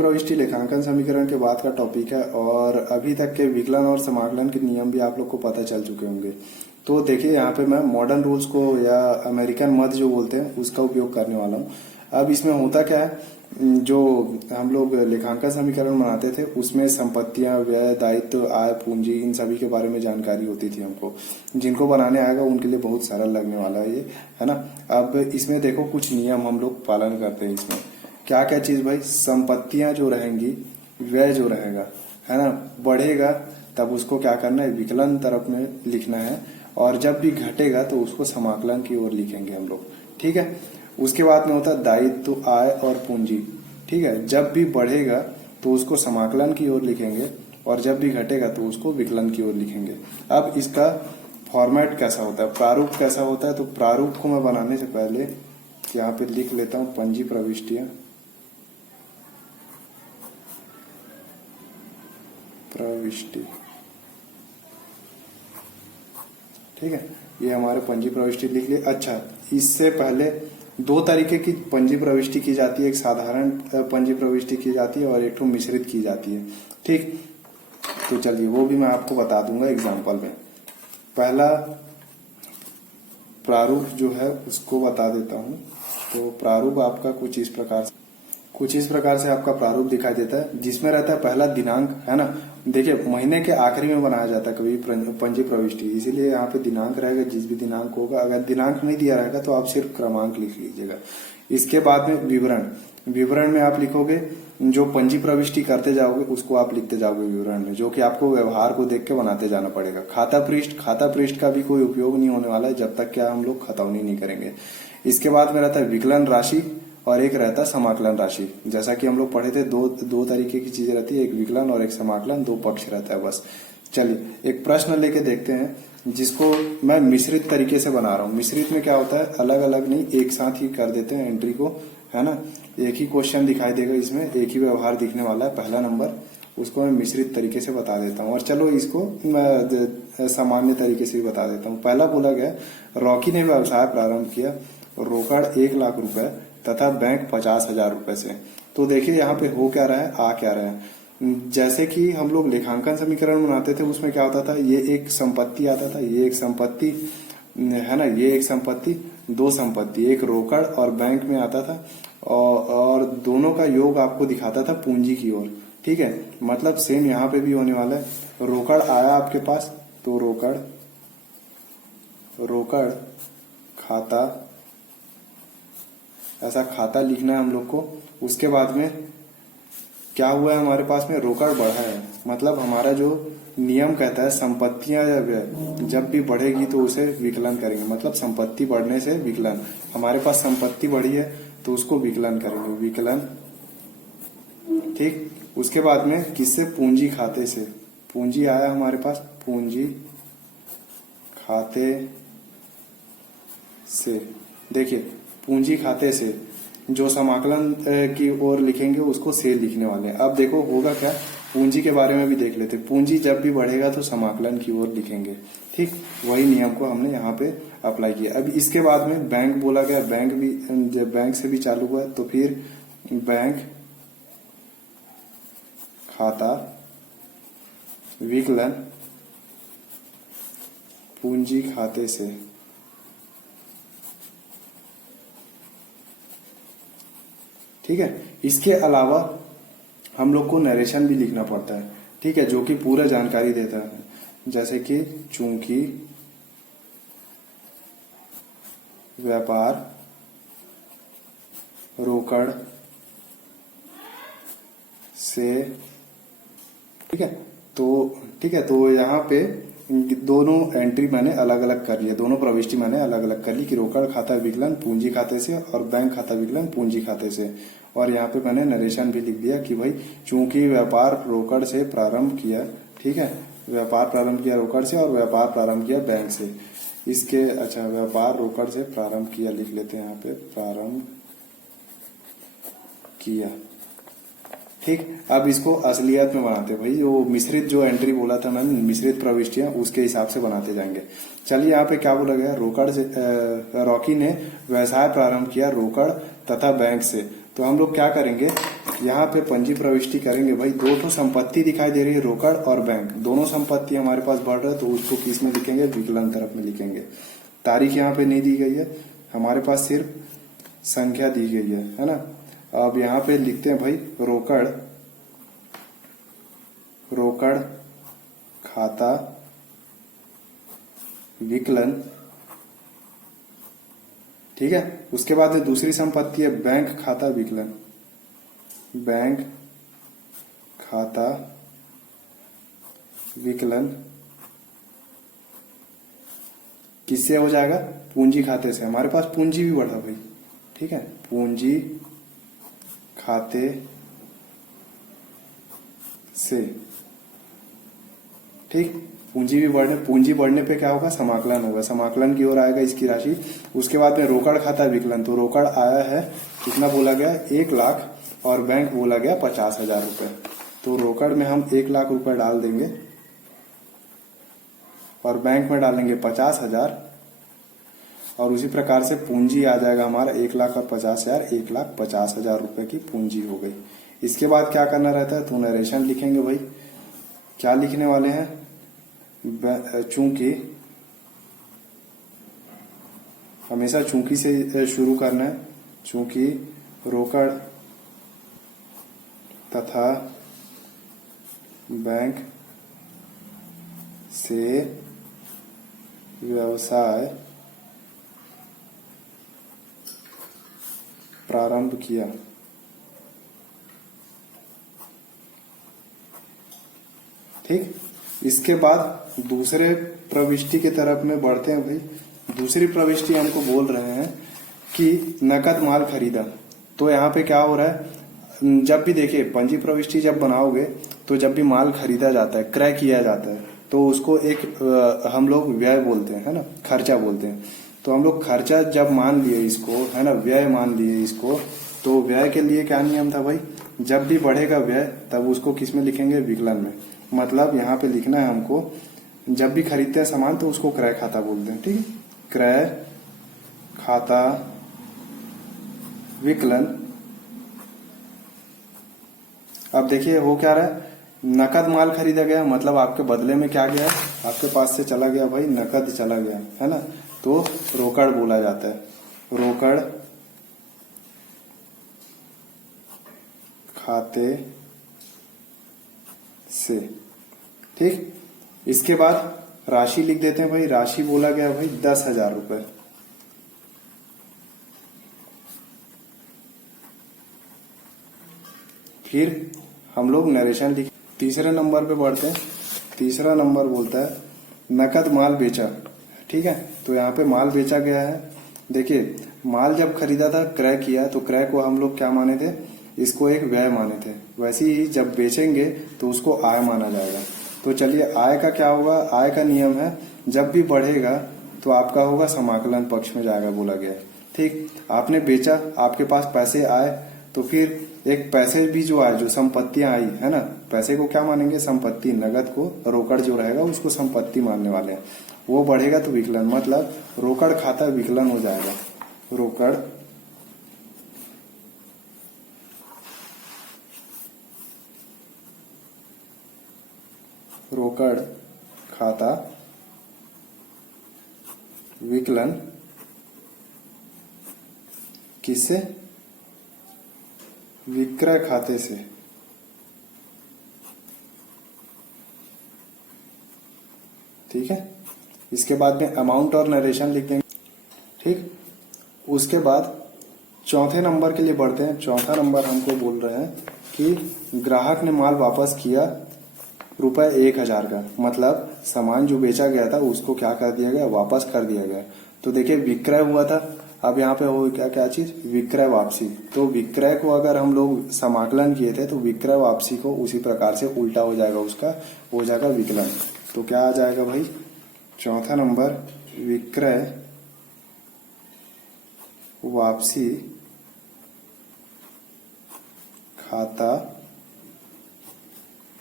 प्रविष्टि लेखांकन समीकरण के बाद का टॉपिक है और अभी तक के विकलन और समाकलन के नियम भी आप लोग को पता चल चुके होंगे। तो देखिए यहाँ पे मैं मॉडर्न रूल्स को या अमेरिकन मद जो बोलते हैं उसका उपयोग करने वाला हूँ। अब इसमें होता क्या है, जो हम लोग लेखांकन समीकरण बनाते थे उसमें संपत्तियां, व्यय, दायित्व, आय, पूंजी, इन सभी के बारे में जानकारी होती थी हमको। जिनको बनाने आएगा उनके लिए बहुत सरल लगने वाला है ये, है ना। अब इसमें देखो कुछ नियम हम लोग पालन करते हैं। इसमें क्या क्या चीज भाई, संपत्तियां जो रहेंगी, व्यय जो रहेगा, है ना, बढ़ेगा तब उसको क्या करना है, विकलन तरफ में लिखना है, और जब भी घटेगा तो उसको समाकलन की ओर लिखेंगे हम लोग, ठीक है। उसके बाद में होता है दायित्व, आय और पूंजी, ठीक है। जब भी बढ़ेगा तो उसको समाकलन की ओर लिखेंगे और जब भी घटेगा तो उसको विकलन की ओर लिखेंगे। अब इसका फॉर्मेट कैसा होता है, प्रारूप कैसा होता है, तो प्रारूप को मैं बनाने से पहले यहाँ पे लिख लेता हूं पंजी प्रविष्टियां, प्रविष्टि, ठीक है। ये हमारे पंजी प्रविष्टि लिख लिए। अच्छा, इससे पहले दो तरीके की पंजी प्रविष्टि की जाती है, एक साधारण पंजी प्रविष्टि की जाती है और एक ठो मिश्रित की जाती है, ठीक। तो चलिए वो भी मैं आपको बता दूंगा एग्जांपल में। पहला प्रारूप जो है उसको बता देता हूं। तो प्रारूप आपका कुछ इस प्रकार से आपका प्रारूप दिखाई देता है, जिसमें रहता है पहला दिनांक, है ना। देखिए महीने के आखिरी में बनाया जाता है कभी पंजी प्रविष्टि, इसीलिए यहाँ पे दिनांक रहेगा, जिस भी दिनांक होगा। अगर दिनांक नहीं दिया रहेगा तो आप सिर्फ क्रमांक लिख लीजिएगा। इसके बाद में विवरण में आप लिखोगे, जो पंजी प्रविष्टि करते जाओगे उसको आप लिखते जाओगे विवरण में, जो कि आपको व्यवहार को देख के बनाते जाना पड़ेगा। खाता पृष्ठ का भी कोई उपयोग नहीं होने वाला है जब तक क्या हम लोग खतौनी नहीं करेंगे। इसके बाद में रहता है विकलन राशि और एक रहता है समाकलन राशि। जैसा कि हम लोग पढ़े थे, दो तरीके की चीजें रहती है, एक विकलन और एक समाकलन, दो पक्ष रहता है बस। चलिए एक प्रश्न लेके देखते हैं, जिसको मैं मिश्रित तरीके से बना रहा हूँ। मिश्रित में क्या होता है, अलग अलग नहीं एक साथ ही कर देते हैं एंट्री को, है ना। एक ही क्वेश्चन दिखाई देगा, इसमें एक ही व्यवहार दिखने वाला है, पहला नंबर, उसको मैं मिश्रित तरीके से बता देता हूँ। और चलो इसको मैं सामान्य तरीके से भी बता देता हूँ। पहला बोला गया, रॉकी ने व्यवसाय प्रारंभ किया, रोकड़ 1 लाख रुपए तथा बैंक 50,000 रुपए से। तो देखिए यहाँ पे हो क्या रहा है, आ क्या रहा है। जैसे कि हम लोग लेखांकन समीकरण बनाते थे उसमें क्या होता था, ये एक संपत्ति आता था, ये एक संपत्ति, है ना, ये एक संपत्ति, दो संपत्ति, एक रोकड़ और बैंक में आता था, और दोनों का योग आपको दिखाता था पूंजी की ओर, ठीक है। मतलब सेम यहाँ पे भी होने वाला है। रोकड़ आया आपके पास तो रोकड़ खाता, ऐसा खाता लिखना है हम लोग को। उसके बाद में क्या हुआ है, हमारे पास में रोकड़ बढ़ा है, मतलब हमारा जो नियम कहता है संपत्तियां जब भी बढ़ेगी तो उसे विकलन करेंगे, मतलब संपत्ति बढ़ने से विकलन। हमारे पास संपत्ति बढ़ी है तो उसको विकलन करेंगे, विकलन, ठीक। उसके बाद में किससे, पूंजी खाते से, पूंजी आया हमारे पास, पूंजी खाते से। देखिए पूंजी खाते से जो समाकलन की ओर लिखेंगे उसको से लिखने वाले हैं। अब देखो होगा क्या, पूंजी के बारे में भी देख लेते। पूंजी जब भी बढ़ेगा तो समाकलन की ओर लिखेंगे, ठीक। वही नियम को हमने यहाँ पे अप्लाई किया। अब इसके बाद में बैंक बोला गया, बैंक भी जब बैंक से भी चालू हुआ तो फिर बैंक खाता विकलन पूंजी खाते से, ठीक है। इसके अलावा हम लोग को नरेशन भी लिखना पड़ता है, ठीक है, जो कि पूरा जानकारी देता है। जैसे कि चूंकि व्यापार रोकड़ से, ठीक है। तो यहाँ पे दोनों एंट्री मैंने अलग अलग कर लिया, दोनों प्रविष्टि मैंने अलग अलग कर ली कि रोकड़ खाता विकलन पूंजी खाते से और बैंक खाता विकलन पूंजी खाते से। और यहाँ पे मैंने नरेशन भी लिख दिया कि भाई चूंकि व्यापार रोकड़ से प्रारंभ किया, ठीक है, व्यापार प्रारंभ किया रोकड़ से और व्यापार प्रारंभ किया बैंक से। इसके अच्छा, व्यापार रोकड़ से प्रारंभ किया लिख लेते हैं यहाँ पे, प्रारंभ किया, ठीक। अब इसको असलियत में बनाते हैं भाई, वो मिश्रित जो एंट्री बोला था मैंने, मिश्रित प्रविष्टियां, उसके हिसाब से बनाते जाएंगे। चलिए यहाँ पे क्या बोला गया, रोकड़ से, रॉकी ने व्यवसाय प्रारंभ किया रोकड़ तथा बैंक से। तो हम लोग क्या करेंगे, यहाँ पे पंजी प्रविष्टि करेंगे भाई। दो तो संपत्ति दिखाई दे रही है, रोकड़ और बैंक, दोनों संपत्ति हमारे पास बढ़ रहा है, तो उसको किस में लिखेंगे, विकलन तरफ में लिखेंगे। तारीख यहाँ पे नहीं दी गई है, हमारे पास सिर्फ संख्या दी गई है ना। अब यहाँ पे लिखते हैं भाई रोकड़, रोकड़ खाता विकलन, ठीक है। उसके बाद में दूसरी संपत्ति है बैंक खाता विकलन, बैंक खाता विकलन किससे हो जाएगा, पूंजी खाते से। हमारे पास पूंजी भी बढ़ा भाई, ठीक है, पूंजी खाते से, ठीक। पूंजी बढ़ने पे क्या होगा, समाकलन होगा, समाकलन की ओर आएगा इसकी राशि। उसके बाद में रोकड़ खाता विकलन, तो रोकड़ आया है कितना बोला गया, 1 लाख, और बैंक बोला गया 50,000 रुपए। तो रोकड़ में हम 1 लाख रुपए डाल देंगे और बैंक में डालेंगे 50,000, और उसी प्रकार से पूंजी आ जाएगा हमारा 1,50,000, 1,50,000 रुपए की पूंजी हो गई। इसके बाद क्या करना रहता है, तो नरेशन लिखेंगे भाई। क्या लिखने वाले हैं, चूंकि हमेशा चूंकि से शुरू करना है, चूंकि रोकड़ तथा बैंक से व्यवसाय प्रारंभ किया, ठीक। इसके बाद दूसरे प्रविष्टि की तरफ में बढ़ते हैं भाई। दूसरी प्रविष्टि हमको बोल रहे हैं कि नकद माल खरीदा। तो यहाँ पे क्या हो रहा है, जब भी देखिए पंजी प्रविष्टि जब बनाओगे तो जब भी माल खरीदा जाता है, क्रय किया जाता है, तो उसको एक हम लोग व्यय बोलते हैं, है ना, खर्चा बोलते हैं। तो हम लोग खर्चा जब मान लिए इसको, है ना, व्यय मान लिए इसको, तो व्यय के लिए क्या नियम था भाई, जब भी बढ़ेगा व्यय तब उसको किस में लिखेंगे, विकलन में। मतलब यहाँ पे लिखना है हमको, जब भी खरीदते हैं सामान तो उसको क्रय खाता बोलते हैं, ठीक है, क्रय खाता विकलन। अब देखिए हो क्या रहा है, नकद माल खरीदा गया, मतलब आपके बदले में क्या गया, आपके पास से चला गया भाई, नकद चला गया, है ना, तो रोकड़ बोला जाता है, रोकड़ खाते से, ठीक। इसके बाद राशि लिख देते हैं भाई, राशि बोला गया भाई 10,000 रुपए। फिर हम लोग नरेशन लिख, तीसरे नंबर पे बढ़ते हैं। तीसरा नंबर बोलता है नकद माल बेचा, ठीक है। तो यहाँ पे माल बेचा गया है। देखिए माल जब खरीदा था, क्रय किया, तो क्रय को हम लोग क्या माने थे, इसको एक व्यय माने थे। वैसे ही जब बेचेंगे तो उसको आय माना जाएगा। तो चलिए आय का क्या होगा, आय का नियम है जब भी बढ़ेगा तो आपका होगा समाकलन पक्ष में जाएगा बोला गया, ठीक। आपने बेचा, आपके पास पैसे आए, तो फिर एक पैसे भी जो आए, जो संपत्तियां आई, है ना, पैसे को क्या मानेंगे, संपत्ति। नगद को, रोकड़ जो रहेगा उसको संपत्ति मानने वाले हैं। वो बढ़ेगा तो विकलन, मतलब रोकड़ खाता विकलन हो जाएगा, रोकड़ रोकड़ खाता विकलन किससे, विक्रय खाते से, ठीक है। इसके बाद में अमाउंट और नरेशन लिख देंगे, ठीक। उसके बाद चौथे नंबर के लिए बढ़ते हैं। चौथा नंबर हमको बोल रहे हैं कि ग्राहक ने माल वापस किया ₹1,000 का, मतलब सामान जो बेचा गया था उसको क्या कर दिया गया, वापस कर दिया गया। तो देखिए विक्रय हुआ था, अब यहाँ पे हो क्या क्या चीज, विक्रय वापसी। तो विक्रय को अगर हम लोग समाकलन किए थे तो विक्रय वापसी को उसी प्रकार से उल्टा हो जाएगा, उसका हो जाएगा विकलन। तो क्या आ जाएगा भाई, चौथा नंबर विक्रय वापसी खाता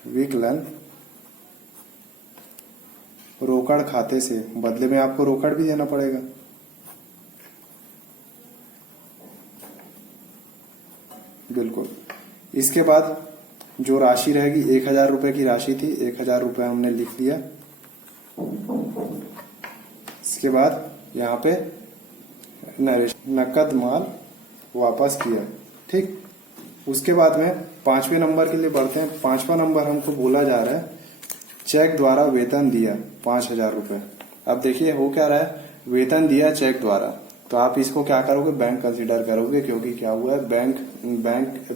विकलन रोकड़ खाते से, बदले में आपको रोकड़ भी देना पड़ेगा। बिल्कुल। इसके बाद जो राशि रहेगी 1,000 रुपए की राशि थी, 1,000 रुपए हमने लिख दिया। इसके बाद यहाँ पे नकद माल वापस किया। ठीक, उसके बाद में 5वें नंबर के लिए बढ़ते हैं। 5वां नंबर हमको बोला जा रहा है चेक द्वारा वेतन दिया 5,000 रुपए। अब देखिए हो क्या रहा है, वेतन दिया चेक द्वारा, तो आप इसको क्या करोगे, बैंक कंसीडर करोगे, क्योंकि क्या हुआ है, बैंक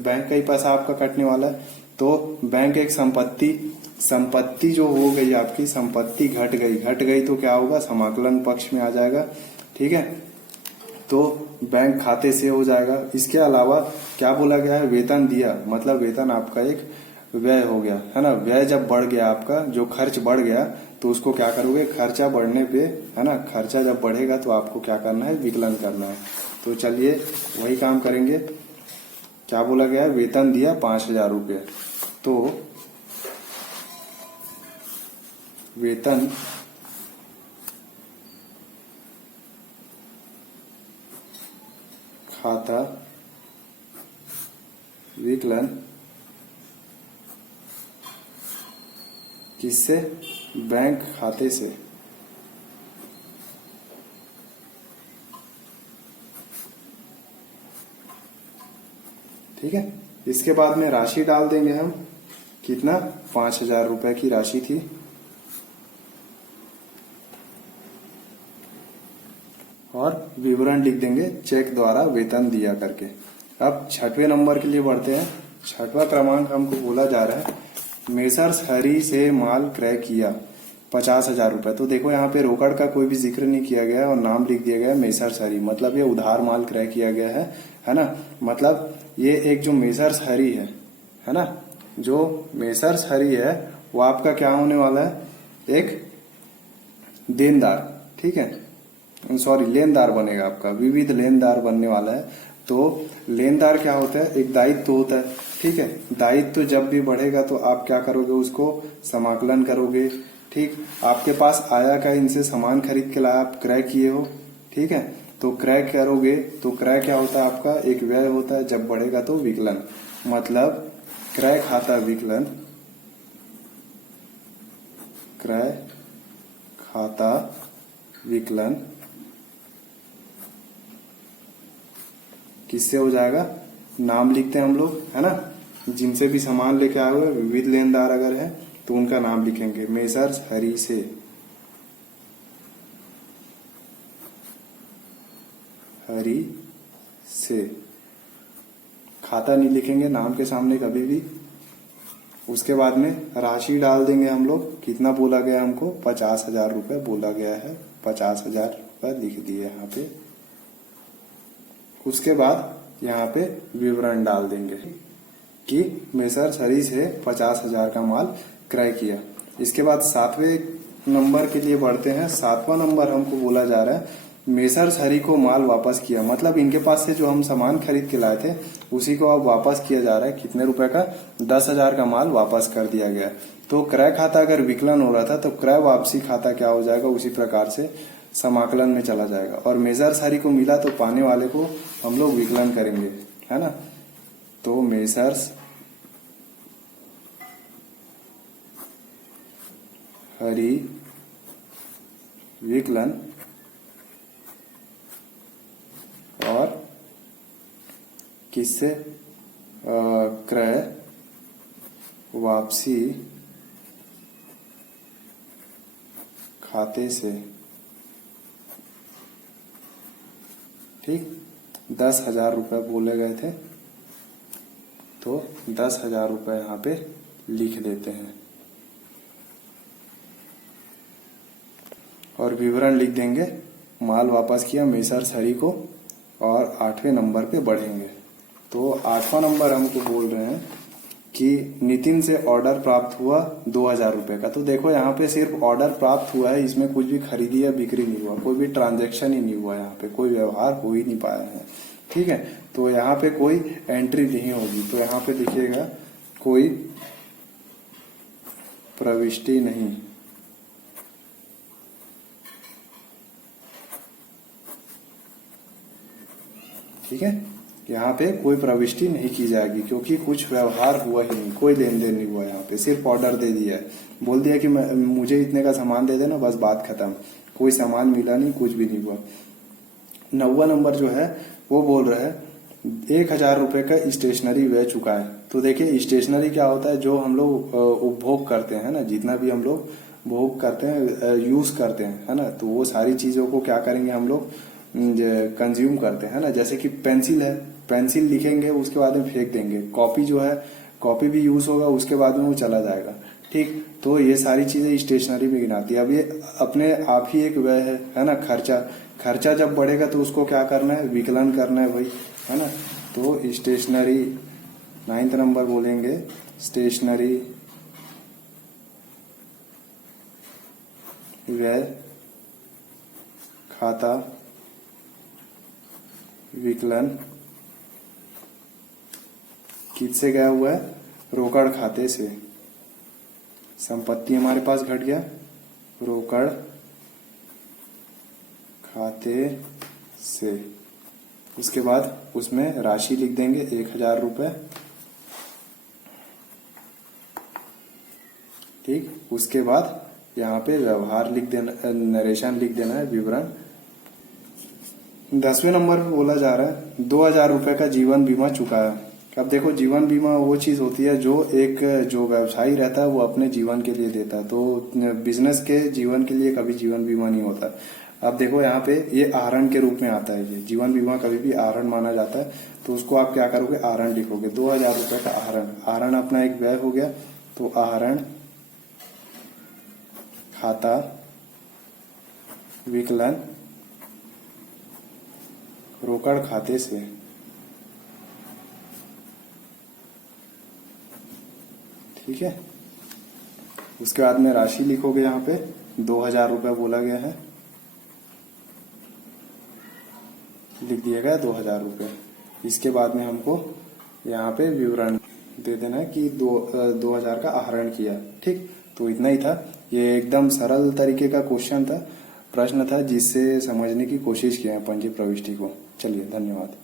का ही पैसा आपका कटने वाला है। तो बैंक एक संपत्ति जो हो गई आपकी, संपत्ति घट गई तो क्या होगा, समाकलन पक्ष में आ जाएगा। ठीक है, तो बैंक खाते से हो जाएगा। इसके अलावा क्या बोला गया है, वेतन दिया, मतलब वेतन आपका एक व्यय हो गया है ना। व्यय जब बढ़ गया आपका, जो खर्च बढ़ गया, तो उसको क्या करोगे, खर्चा बढ़ने पे है ना, खर्चा जब बढ़ेगा तो आपको क्या करना है, विकलन करना है। तो चलिए वही काम करेंगे। क्या बोला गया है, वेतन दिया 5,000 रुपये, तो वेतन खाता विकलन किससे, बैंक खाते से। ठीक है, इसके बाद में राशि डाल देंगे हम, कितना, 5,000 रुपए की राशि थी, और विवरण लिख देंगे चेक द्वारा वेतन दिया करके। अब 6वें नंबर के लिए बढ़ते हैं। 6वां क्रमांक हमको बोला जा रहा है मेसर्स हरी से माल क्रय किया 50,000 रुपए। तो देखो यहाँ पे रोकड़ का कोई भी जिक्र नहीं किया गया और नाम लिख दिया गया मेसर्स हरी, मतलब ये उधार माल क्रय किया गया है ना। मतलब ये एक जो मेसर्स हरी है ना, जो मेसर्स हरी है वो आपका क्या होने वाला है, एक देनदार, ठीक है, सॉरी लेनदार बनेगा आपका, विविध लेनदार बनने वाला है। तो लेनदार क्या होता है, एक दायित्व होता है। ठीक है, दायित्व जब भी बढ़ेगा तो आप क्या करोगे, उसको समाकलन करोगे। ठीक, आपके पास आया का, इनसे सामान खरीद के लाया, आप क्रय किए हो। ठीक है, तो क्रय करोगे तो क्रय क्या होता है आपका, एक व्यय होता है, जब बढ़ेगा तो विकलन, मतलब क्रय खाता विकलन, क्रय खाता विकलन किससे हो जाएगा, नाम लिखते हैं हम लोग, है ना, जिनसे भी सामान लेके आए हुए विविध लेनदार अगर है तो उनका नाम लिखेंगे, मेसर्स हरी से, हरी से, खाता नहीं लिखेंगे नाम के सामने कभी भी। उसके बाद में राशि डाल देंगे हम लोग, कितना बोला गया हमको, 50,000 रुपए बोला गया है, 50,000 रुपए लिख दिए यहाँ पे। उसके बाद यहाँ पे विवरण डाल देंगे कि मेसर्स हरी से 50,000 का माल क्रय किया। इसके बाद 7वें नंबर के लिए बढ़ते हैं। 7वां नंबर हमको बोला जा रहा है मेसर्स हरी को माल वापस किया, मतलब इनके पास से जो हम सामान खरीद के लाए थे उसी को अब वापस किया जा रहा है। कितने रुपए का, 10,000 का माल वापस कर दिया गया। तो क्रय खाता अगर विकलन हो रहा था तो क्रय वापसी खाता क्या हो जाएगा, उसी प्रकार से समाकलन में चला जाएगा। और मेसर्स हरी को मिला तो पाने वाले को हम लोग विकलन करेंगे, है ना। तो मेसर्स हरी विकलन और किससे, क्रय वापसी खाते से। ठीक, 10,000 रुपए बोले गए थे तो 10,000 रुपए यहाँ पे लिख देते हैं और विवरण लिख देंगे, माल वापस किया मेसर्स हरी को। और 8वें नंबर पे बढ़ेंगे। तो 8वां नंबर हमको बोल रहे हैं कि नितिन से ऑर्डर प्राप्त हुआ 2,000 रुपए का। तो देखो यहाँ पे सिर्फ ऑर्डर प्राप्त हुआ है, इसमें कुछ भी खरीदी या बिक्री नहीं हुआ, कोई भी ट्रांजैक्शन ही नहीं हुआ, यहाँ पे कोई व्यवहार हो ही नहीं पाया है। ठीक है, तो यहाँ पे कोई एंट्री नहीं होगी। तो यहाँ पे देखिएगा कोई प्रविष्टि नहीं, ठीक है। यहाँ पे कोई प्रविष्टि नहीं की जाएगी क्योंकि कुछ व्यवहार हुआ ही नहीं, कोई लेन देन नहीं हुआ। यहाँ पे सिर्फ ऑर्डर दे दिया है, बोल दिया कि मुझे इतने का सामान दे देना, बस बात खत्म। कोई सामान मिला नहीं, कुछ भी नहीं हुआ। 9वां नंबर जो है वो बोल रहा है 1000 रुपए का स्टेशनरी व्यय चुका है। तो देखिए स्टेशनरी क्या होता है, जो हम लोग उपभोग करते हैं ना, जितना भी हम लोग भोग करते हैं, यूज करते हैं, है ना, तो वो सारी चीजों को क्या करेंगे हम लोग, कंज्यूम करते हैं ना। जैसे कि पेंसिल है, पेंसिल लिखेंगे उसके बाद में फेंक देंगे। कॉपी जो है, कॉपी भी यूज होगा, उसके बाद में वो चला जाएगा। ठीक, तो ये सारी चीजें स्टेशनरी में गिनाती है। अब ये अपने आप ही एक व्यय है ना, खर्चा। खर्चा जब बढ़ेगा तो उसको क्या करना है, विकलन करना है भाई, है ना। तो स्टेशनरी 9th नंबर बोलेंगे, स्टेशनरी व्यय खाता विकलन किससे गया हुआ है, रोकड़ खाते से। संपत्ति हमारे पास घट गया, रोकड़ खाते से। उसके बाद उसमें राशि लिख देंगे 1000 रुपए। ठीक, उसके बाद यहाँ पे व्यवहार लिख देना, नरेशन लिख देना है, विवरण। 10वें नंबर पे बोला जा रहा है 2000 रुपए का जीवन बीमा चुकाया। अब देखो जीवन बीमा वो चीज होती है जो जो व्यवसायी रहता है वो अपने जीवन के लिए देता है। तो बिजनेस के जीवन के लिए कभी जीवन बीमा नहीं होता। अब देखो यहाँ पे ये आहरण के रूप में आता है, ये जीवन बीमा कभी भी आहरण माना जाता है। तो उसको आप क्या करोगे, आहरण लिखोगे। 2000 रुपए का आहरण, आहरण अपना एक व्यय हो गया। तो आहरण खाता विकलन रोकड़ खाते से। ठीक है, उसके बाद में राशि लिखोगे, यहाँ पे 2000 रुपए बोला गया है, लिख दिया गया 2000 रुपए। इसके बाद में हमको यहाँ पे विवरण दे देना है कि 2000 का आहरण किया। ठीक, तो इतना ही था। ये एकदम सरल तरीके का क्वेश्चन था, प्रश्न था, जिससे समझने की कोशिश किया है पंजी प्रविष्टि को। चलिए, धन्यवाद।